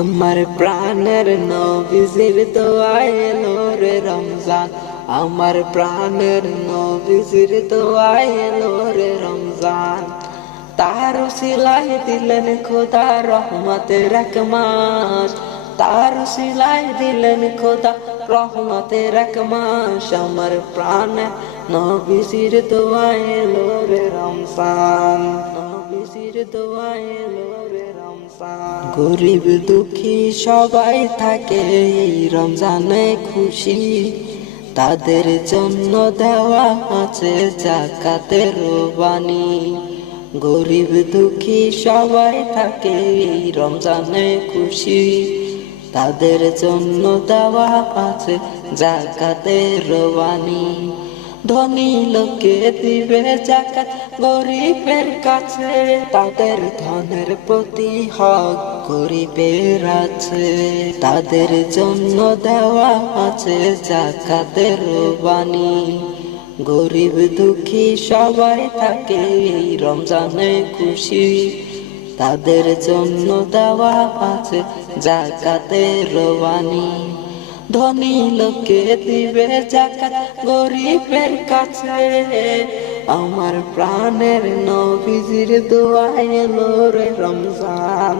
আমার প্রাণের নবীজির দোয়ায় এলো রে রমজান, আমার প্রাণের নবীজির দোয়ায় এলো রে রমজান। তার উসিলাই দিলেন খোদা রহমতের এক মাস, তার উসিলাই দিলেন খোদা রহমতের এক মাস। আমার প্রাণের নবীজির দোয়ায় এলো রে রমজান, নবীজির দোয়ায় এলো রে রমজান। গরিব দুঃখী সবাই থাকে এই রমজানে খুশি, তাদের জন্য দেওয়া আছে যাকাতের বাণী। গরিব দুঃখী সবাই থাকে এই রমজানে খুশি, তাদের জন্য দেওয়া আছে যাকাতের বাণী। ধনী লোকে দিবে যাকাত গরিবের কাছে, তাদের ধনের প্রতি হক গরিবের আছে, তাদের জন্য দেওয়া আছে যাকাতের বাণী। গরিব দুঃখী সবাই থাকে এই রমজানে খুশি, তাদের জন্য দেওয়া আছে যাকাতের বাণী। ধনী লোকে দিবে যাকাত গরিবের কাছে, আমার প্রাণের নবীজির দোয়ায় এলো রে রমজান।